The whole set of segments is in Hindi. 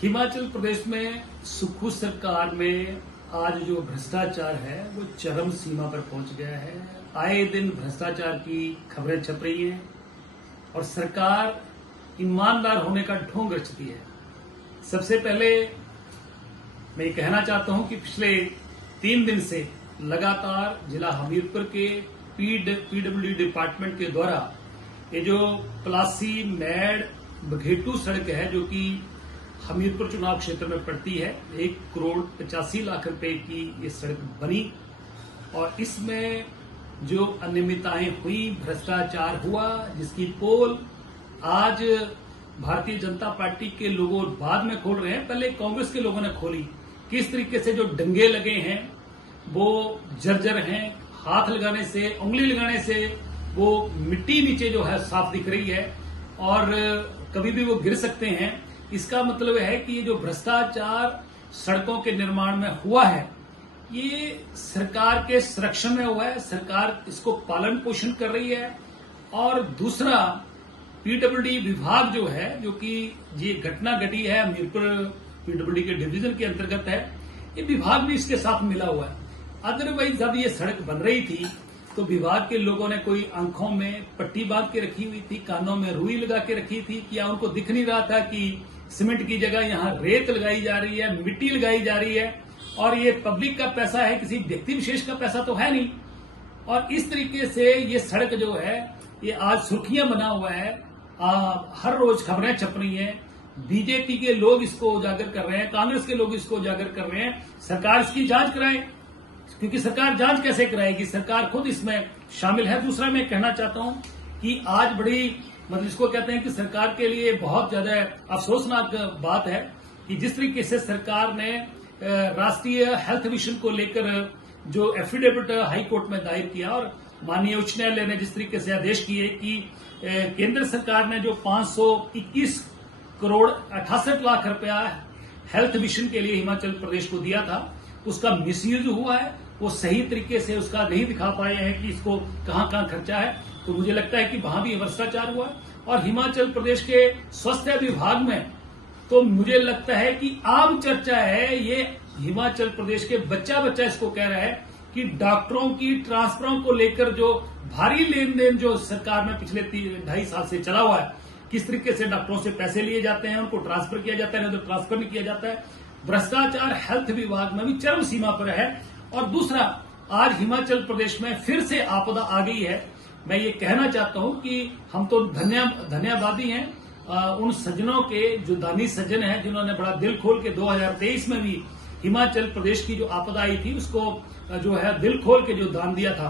हिमाचल प्रदेश में सुक्खू सरकार में आज जो भ्रष्टाचार है वो चरम सीमा पर पहुंच गया है। आए दिन भ्रष्टाचार की खबरें छप रही हैं और सरकार ईमानदार होने का ढोंग रचती है। सबसे पहले मैं ये कहना चाहता हूं कि पिछले 3 दिन से लगातार जिला हमीरपुर के पीडब्ल्यूडी डिपार्टमेंट के द्वारा ये जो प्लासी मैड बघेटू सड़क है जो कि हमीरपुर चुनाव क्षेत्र में पड़ती है, 1,85,00,000 रुपए की ये सड़क बनी और इसमें जो अनियमितताएं हुई, भ्रष्टाचार हुआ, जिसकी पोल आज भारतीय जनता पार्टी के लोगों बाद में खोल रहे हैं, पहले कांग्रेस के लोगों ने खोली। किस तरीके से जो डंगे लगे हैं वो जर्जर हैं, हाथ लगाने से, उंगली लगाने से वो मिट्टी नीचे जो है साफ दिख रही है और कभी भी वो गिर सकते हैं। इसका मतलब है कि ये जो भ्रष्टाचार सड़कों के निर्माण में हुआ है ये सरकार के संरक्षण में हुआ है, सरकार इसको पालन पोषण कर रही है। और दूसरा, पीडब्ल्यूडी विभाग जो है, जो कि ये घटना घटी है हमीरपुर पीडब्ल्यूडी के डिवीजन के अंतर्गत है, ये विभाग भी इसके साथ मिला हुआ है। अदरवाइज जब ये सड़क बन रही थी तो विभाग के लोगों ने कोई आंखों में पट्टी बांध के रखी हुई थी, कानों में रुई लगा के रखी थी, क्या उनको दिख नहीं रहा था कि सीमेंट की जगह यहाँ रेत लगाई जा रही है, मिट्टी लगाई जा रही है और ये पब्लिक का पैसा है, किसी व्यक्ति विशेष का पैसा तो है नहीं। और इस तरीके से ये सड़क जो है ये आज सुर्खियां बना हुआ है, हर रोज खबरें छप रही हैं। बीजेपी के लोग इसको उजागर कर रहे हैं, कांग्रेस के लोग इसको उजागर कर रहे हैं। सरकार इसकी जांच कराए, क्योंकि सरकार जांच कैसे कराएगी, सरकार खुद इसमें शामिल है। दूसरा मैं कहना चाहता हूं कि आज बड़ी इसको कहते हैं कि सरकार के लिए बहुत ज्यादा अफसोसनाक बात है कि जिस तरीके से सरकार ने राष्ट्रीय हेल्थ मिशन को लेकर जो एफिडेविट हाई कोर्ट में दायर किया और माननीय उच्च न्यायालय ने जिस तरीके से आदेश किए कि केंद्र सरकार ने जो 521 करोड़ 68 लाख रुपया हेल्थ मिशन के लिए हिमाचल प्रदेश को दिया था, उसका मिसयूज हुआ है, वो सही तरीके से उसका नहीं दिखा पाए हैं कि इसको कहां कहां खर्चा है। तो मुझे लगता है कि वहां भी भ्रष्टाचार हुआ। और हिमाचल प्रदेश के स्वास्थ्य विभाग में तो मुझे लगता है कि आम चर्चा है, ये हिमाचल प्रदेश के बच्चा इसको कह रहा है कि डॉक्टरों की ट्रांसफरों को लेकर जो भारी लेन देन जो सरकार में पिछले 2.5 साल से चला हुआ है, किस तरीके से डॉक्टरों से पैसे लिए जाते हैं, उनको ट्रांसफर किया जाता है, नहीं तो ट्रांसफर नहीं किया जाता है। भ्रष्टाचार हेल्थ विभाग में भी चरम सीमा पर है। और दूसरा, आज हिमाचल प्रदेश में फिर से आपदा आ गई है। मैं ये कहना चाहता हूं कि हम तो धन्यवादी हैं उन सज्जनों के, जो दानी सज्जन हैं, जिन्होंने बड़ा दिल खोल के 2023 में भी हिमाचल प्रदेश की जो आपदा आई थी उसको जो है दिल खोल के जो दान दिया था।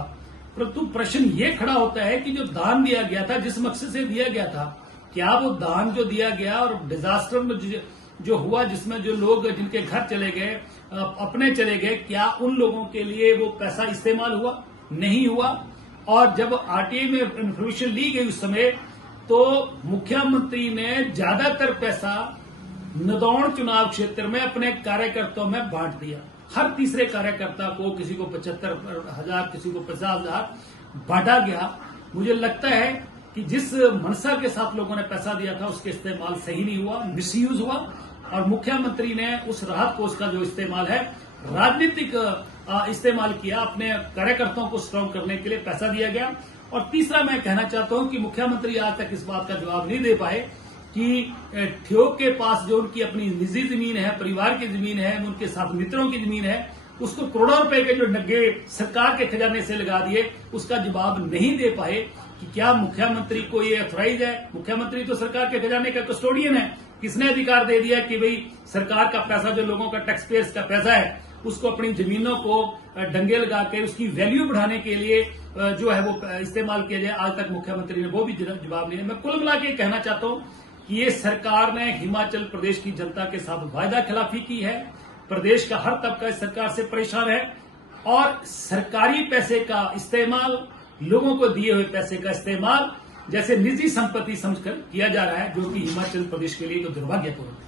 परंतु प्रश्न ये खड़ा होता है कि जो दान दिया गया था, जिस मकसद से दिया गया था, क्या वो दान जो दिया गया और डिजास्टर में जो हुआ, जिसमें जो लोग जिनके घर चले गए, अपने चले गए, क्या उन लोगों के लिए वो पैसा इस्तेमाल हुआ? नहीं हुआ। और जब आरटीआई में इंफॉर्मेशन ली गई उस समय तो मुख्यमंत्री ने ज्यादातर पैसा नदौन चुनाव क्षेत्र में अपने कार्यकर्ताओं में बांट दिया। हर तीसरे कार्यकर्ता को, किसी को 75,000, किसी को 50,000 बांटा गया। मुझे लगता है कि जिस मनसा के साथ लोगों ने पैसा दिया था उसके इस्तेमाल सही नहीं हुआ, मिसयूज हुआ और मुख्यमंत्री ने उस राहत कोष का जो इस्तेमाल है राजनीतिक इस्तेमाल किया, अपने कार्यकर्ताओं को स्ट्रांग करने के लिए पैसा दिया गया। और तीसरा मैं कहना चाहता हूं कि मुख्यमंत्री आज तक इस बात का जवाब नहीं दे पाए कि ठियोग के पास जो उनकी अपनी निजी जमीन है, परिवार की जमीन है, उनके साथ मित्रों की जमीन है, उसको करोड़ों रुपए के जो नग्गे सरकार के खजाने से लगा दिए, उसका जवाब नहीं दे पाए कि क्या मुख्यमंत्री को ये अथोराइज है? मुख्यमंत्री तो सरकार के खजाने का कस्टोडियन है। किसने अधिकार दे दिया कि भाई सरकार का पैसा, जो लोगों का टैक्स पेयर्स का पैसा है, उसको अपनी जमीनों को डंगे लगा के उसकी वैल्यू बढ़ाने के लिए जो है वो इस्तेमाल किया जाए? आज तक मुख्यमंत्री ने वो भी जवाब नहीं है। मैं कुल मिला के कहना चाहता हूं कि ये सरकार ने हिमाचल प्रदेश की जनता के साथ वायदा खिलाफी की है। प्रदेश का हर तबका इस सरकार से परेशान है और सरकारी पैसे का इस्तेमाल, लोगों को दिए हुए पैसे का इस्तेमाल जैसे निजी संपत्ति समझकर किया जा रहा है, जो कि हिमाचल प्रदेश के लिए तो दुर्भाग्यपूर्ण है।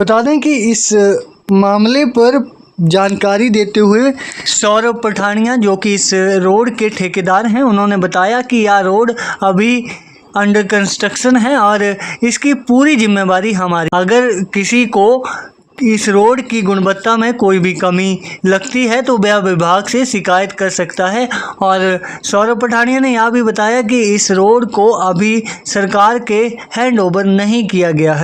बता दें कि इस मामले पर जानकारी देते हुए सौरभ पठानिया, जो कि इस रोड के ठेकेदार हैं, उन्होंने बताया कि यह रोड अभी अंडर कंस्ट्रक्शन है और इसकी पूरी जिम्मेवारी हमारी। अगर किसी को इस रोड की गुणवत्ता में कोई भी कमी लगती है तो वह विभाग से शिकायत कर सकता है। और सौरभ पठानिया ने यह भी बताया कि इस रोड को अभी सरकार के हैंड ओवर नहीं किया गया है।